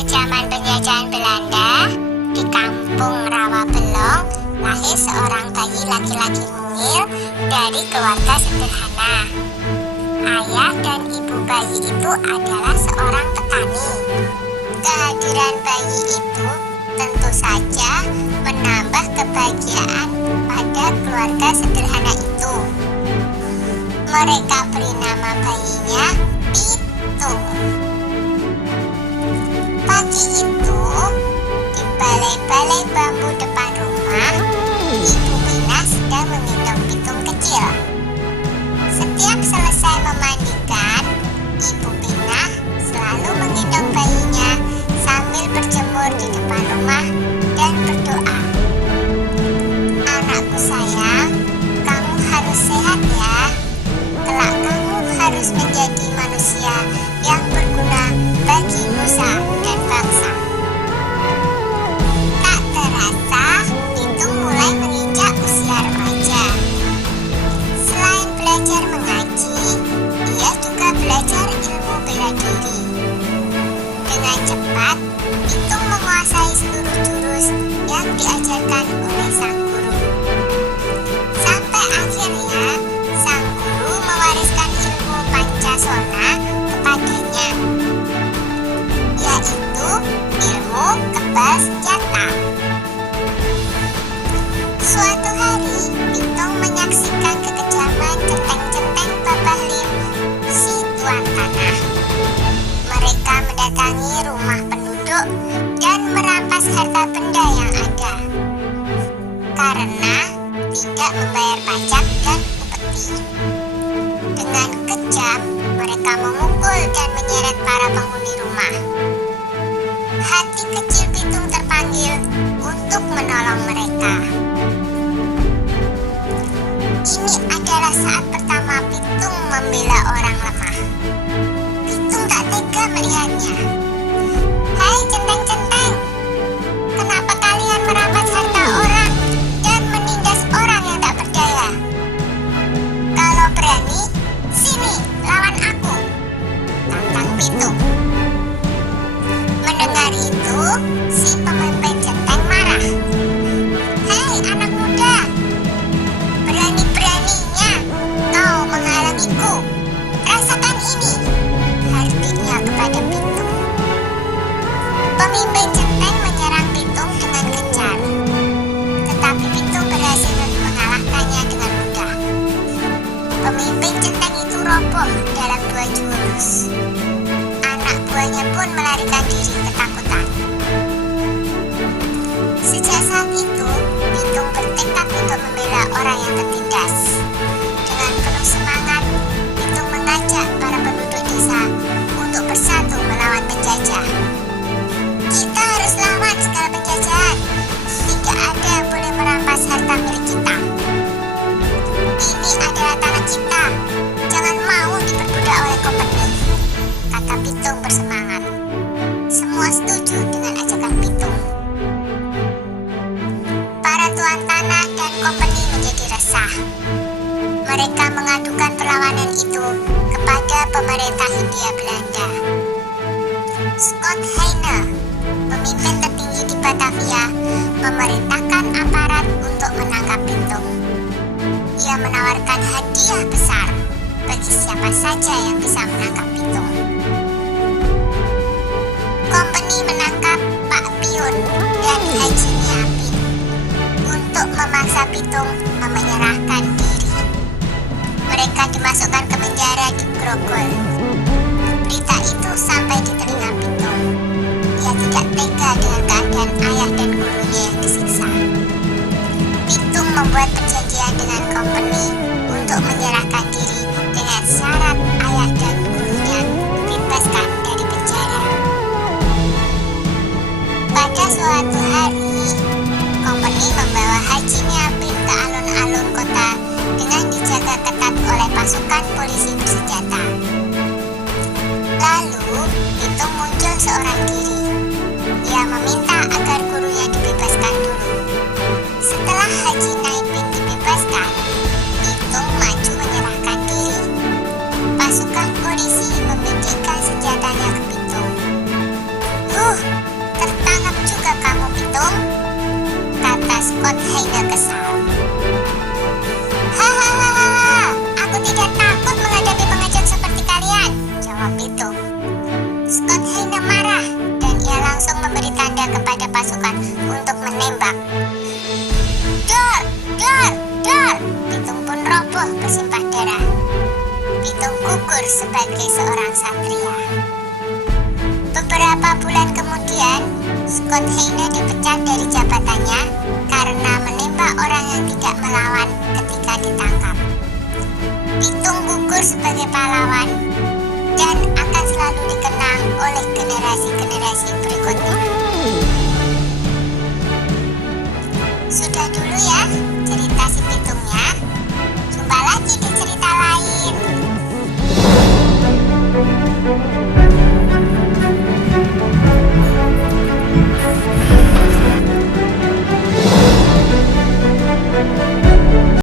Pada zaman penjajahan Belanda, di kampung Rawabelong lahir seorang bayi laki-laki mungil dari keluarga sederhana. Ayah dan ibu bayi itu adalah seorang petani. Kehadiran bayi itu tentu saja menambah kebahagiaan pada keluarga sederhana itu. Mereka beri nama bayinya Pitung. Pagi itu, di balai-balai bambu depan rumah, Ibu Pina sedang menggendong pitung kecil. Setiap selesai memandikan, Ibu Pina selalu menggendong bayinya sambil berjemur di depan rumah dan berdoa. Anakku sayang, kamu harus sehat ya. Kelak kamu harus menjadi manusia yang berguna bagi nusa dan bangsa. Tak terasa, Pitung mulai menginjak usia remaja. Selain belajar mengaji, ia juga belajar ilmu bela diri. Dengan cepat, Pitung menguasai seluruh jurus yang diajarkan oleh sang guru. Sampai akhirnya, sang guru mewariskan ilmu Pancasona kepadanya, yaitu ilmu kebal senjata. Suatu hari, Pitung menyaksikan kekejaman centeng-centeng Babah Lim, si tuan tanah. Mereka mendatangi rumah penduduk dan merampas harta benda yang ada karena tidak membayar pajak dan upeti. Dengan kejam, mereka memukul dan menyeret para penghuni rumah. Hati kecil Pitung terpanggil untuk menolong mereka. Ini adalah saat pertama Pitung membela orang lemah. Pitung tak tega melihatnya. Hai centeng-centeng, kenapa kalian merampas harta orang dan menindas orang yang tak berdaya? Kalau berani, sini lawan aku, tantang Pitung. Mendengar itu, si pemimpin centeng marah. Hei anak muda, berani-beraninya kau menghalangiku. Rasakan ini, hardinya kepada Pitung. Pemimpin centeng menyerang Pitung dengan kencang, tetapi Pitung berhasil mengalahkannya dengan mudah. Pemimpin centeng itu roboh dalam 2 jurus. Anak buahnya pun melarikan diri ketakutan. Sejak saat itu, Pitung bertekad untuk membela orang yang tertindas. Dengan penuh semangat, Pitung mengajak para penduduk desa untuk bersatu melawan penjajah. Kita harus lawan segala penjajahan. Tidak ada yang boleh merampas harta milik kita. Ini adalah tanah kita. Jangan mau diperbudak oleh kompeni, kata Pitung bersemangat. Semua setuju dengan ajakan Pitung. Para tuan tanah dan kompeni menjadi resah. Mereka mengadukan perlawanan itu kepada pemerintah Hindia Belanda. Scott Heine, pemimpin tertinggi di Batavia, memerintahkan aparat untuk menangkap Pitung. Ia menawarkan hadiah besar bagi siapa saja yang bisa menangkap Pitung. Kompeni menangkap Pak Piun dan Haji Miapin untuk memaksa Pitung menyerahkan diri. Mereka dimasukkan ke penjara di Grogol. Berita itu sampai di telinga Pitung. Ia tidak tega dengan keadaan ayah dan gurunya yang disiksa. Pitung membuat perjanjian dengan kompeni untuk menyerahkan diri dengan syarat ayah dan gurunya dibebaskan dari penjara. Pada suatu hari, kompeni membawa Haji Miapin ke alun-alun kota dengan dijaga ketat oleh pasukan polisi bersenjata. pasukan untuk menembak. Dor, dor, dor! Pitung pun roboh bersimpah darah. Pitung gugur sebagai seorang satria. Beberapa bulan kemudian, Scott Heine dipecat dari jabatannya karena menembak orang yang tidak melawan ketika ditangkap. Pitung gugur sebagai pahlawan dan akan selalu dikenang oleh generasi-generasi berikutnya. Sudah dulu ya.